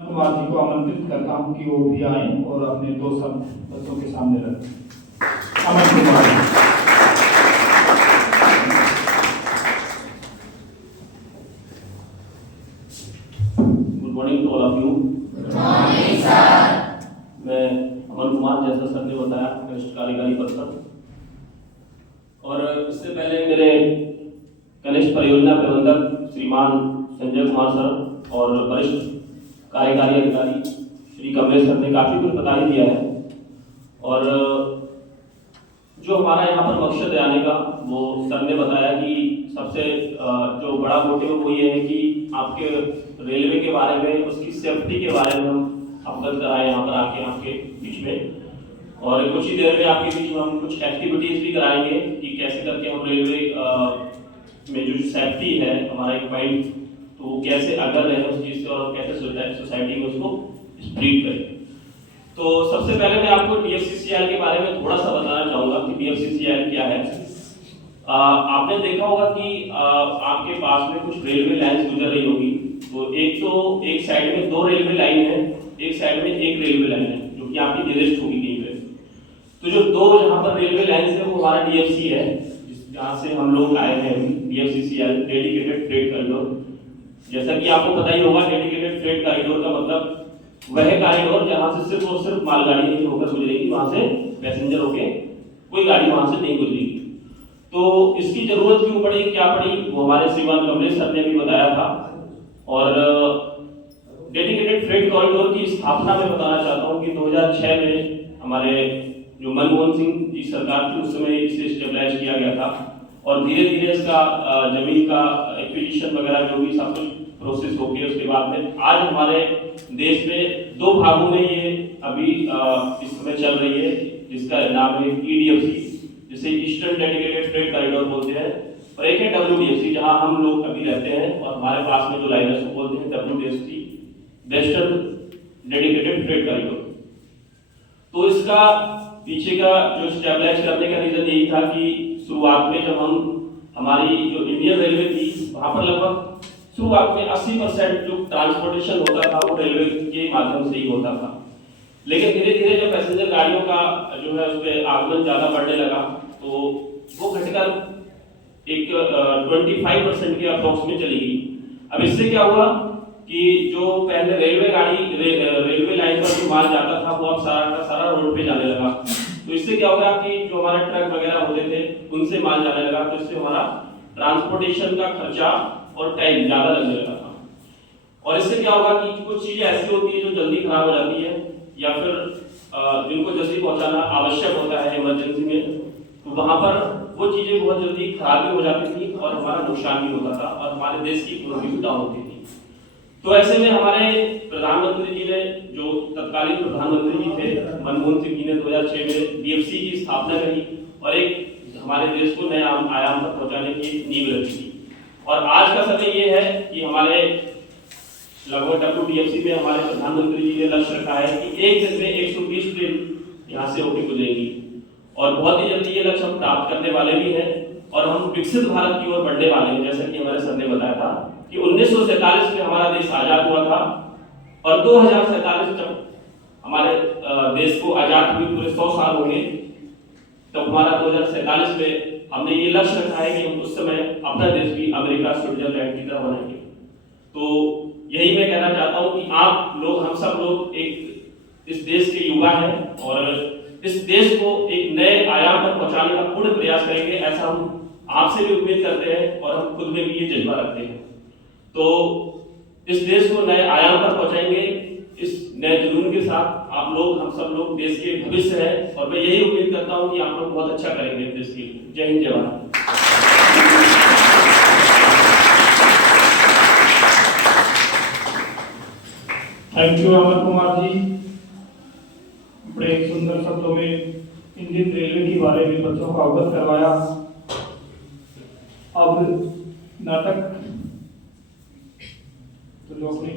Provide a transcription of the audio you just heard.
कुमार जी को आमंत्रित करता हूं कि वो भी आए और अपने दो शब्द बच्चों के सामने रखें। Aman Kumar ji. Good morning to all of you. Good morning sir. मैं अमन कुमार, जैसा सर ने बताया, कनिष्ठ कार्यकारी परिषद, और इससे पहले मेरे कनिष्ठ परियोजना प्रबंधक श्रीमान संजय कुमार सर और वरिष्ठ कार्यकारी अधिकारी श्री कमलेश सर ने काफ़ी कुछ बता ही दिया है। और जो हमारा यहाँ पर मकसद आने का, वो सर ने बताया कि सबसे जो बड़ा मोटिव वो ये है कि आपके रेलवे के बारे में, उसकी सेफ्टी के बारे में हम अवगत कराएं यहाँ पर आके आपके बीच में। और कुछ ही देर में आपके बीच में हम कुछ एक्टिविटीज़ भी कराएंगे कि कैसे करके हम रेलवे में जो सेफ्टी है, हमारा एक पॉइंट, तो वो कैसे अगर रहे उस चीज़ से और कैसे सोसाइटी में उसको स्प्रेड करें। तो सबसे पहले मैं आपको DFCCIL के बारे में थोड़ा सा बताना चाहूँगा कि DFCCIL क्या है। आपने देखा होगा कि आपके पास में कुछ रेलवे लाइन्स गुजर रही होगी। तो एक साइड में दो रेलवे लाइन है, एक साइड में एक रेलवे लाइन है, जो कि आपकी नियरेस्ट होगी कहीं पे। तो जो दो जहाँ पर रेलवे लाइन्स है, वो हमारा DFC है, जहाँ से हम लोग आए हैं। DFCCIL dedicated freight corridor. जैसा कि आपको पता ही होगा, डेडिकेटेड फ्रेट कॉरिडोर का मतलब वह कॉरिडोर जहाँ से सिर्फ और सिर्फ मालगाड़ी ही होकर गुजरेगी, वहाँ से पैसेंजर होके कोई गाड़ी वहाँ से नहीं गुजरेगी। तो इसकी जरूरत क्यों पड़ी, क्या पड़ी, वो हमारे श्रीमान कमलेश सर ने भी बताया था। और डेडिकेटेड फ्रेट कॉरिडोर की स्थापना में बताना चाहता हूँ कि 2006 में हमारे जो मनमोहन सिंह जी सरकार थी, उस समय इसे स्टेबलाइज किया गया था। और धीरे धीरे इसका जमीन का एक्विजिशन वगैरह जो भी सब कुछ प्रोसेस हो गया, उसके बाद में आज हमारे देश में दो भागों में ये अभी इस समय चल रही है, जिसका नाम है EDFC, जिसे ईस्टर्न डेडिकेटेड फ्रेट कॉरिडोर बोलते हैं, और एक है WDFC, जहां हम लोग अभी रहते हैं, और हमारे पास में जो लाइनर्स को बोलते हैं WDFC, western dedicated freight corridor. तो इसका पीछे का जो स्टेबलाइज करने का रीजन यही था कि शुरुआत में जब हमारी जो इंडियन रेलवे थी, वहां पर लगभग शुरुआत में 80% जो ट्रांसपोर्टेशन होता था वो रेलवे के माध्यम से ही होता था। लेकिन धीरे धीरे जब पैसेंजर गाड़ियों का जो है उस पर आगमन ज्यादा बढ़ने लगा, तो वो घटकर एक 25% के अप्रोक्स में चली गई। अब इससे क्या हुआ कि जो पहले रेलवे लाइन पर जो माल जाता था, वो अब सारा का सारा रोड पे जाने लगा। तो इससे क्या होगा कि जो हमारे ट्रक वगैरह होते थे, उनसे माल जाने लगा, तो इससे हमारा ट्रांसपोर्टेशन का खर्चा और टाइम ज्यादा लगने लगा था। और इससे क्या होगा कि कुछ चीजें ऐसी होती है जो जल्दी खराब हो जाती है, या फिर जिनको जल्दी पहुंचाना आवश्यक होता है इमरजेंसी में, तो वहां पर वो चीजें बहुत जल्दी खराब भी हो जाती थी और हमारा नुकसान भी होता था, और हमारे देश की इकोनॉमी भी डाउन होती थी। तो ऐसे में हमारे प्रधानमंत्री जी ने, जो तत्कालीन प्रधानमंत्री जी थे मनमोहन सिंह जी ने 2006 में DFC की स्थापना करी और एक हमारे देश को नए आयाम तक पहुंचाने की नींव रखी थी। और आज का समय ये है कि हमारे लगभग WDFC में हमारे प्रधानमंत्री जी ने लक्ष्य रखा है कि एक दिन में 120 ट्रेन यहाँ से होकर गुजरेंगी, और बहुत ही जल्दी ये लक्ष्य हम प्राप्त करने वाले भी हैं, और हम विकसित भारत की ओर बढ़ने वाले हैं। जैसा कि हमारे सर ने बताया था कि 1947 में हमारा देश आजाद हुआ था, और 2047 जब हमारे देश को आजाद हुए पूरे 100 साल होंगे, तब हमारा 2047 में हमने ये लक्ष्य रखा है कि हम उस समय अपना देश भी अमेरिका, स्विट्जरलैंड की तरह बनाएंगे। तो यही मैं कहना चाहता हूँ कि आप लोग, हम सब लोग एक इस देश के युवा हैं, और इस देश को एक नए आयाम पर पहुंचाने का पूर्ण प्रयास करेंगे, ऐसा हम आपसे भी उम्मीद करते हैं, और हम खुद में भी ये जज्बा रखते हैं। तो इस देश को नए आयाम पर पहुंचाएंगे, इस नए जुनून के साथ आप लोग, हम सब लोग देश के भविष्य है, और मैं यही उम्मीद करता हूं कि आप लोग बहुत अच्छा करेंगे देश के लिए। जय हिंद, जय भारत। थैंक यू अमन कुमार जी। बड़े सुंदर शब्दों में इंडियन रेलवे के बारे में बच्चों को अवगत करवाया। अब नाटक तो जो अपनी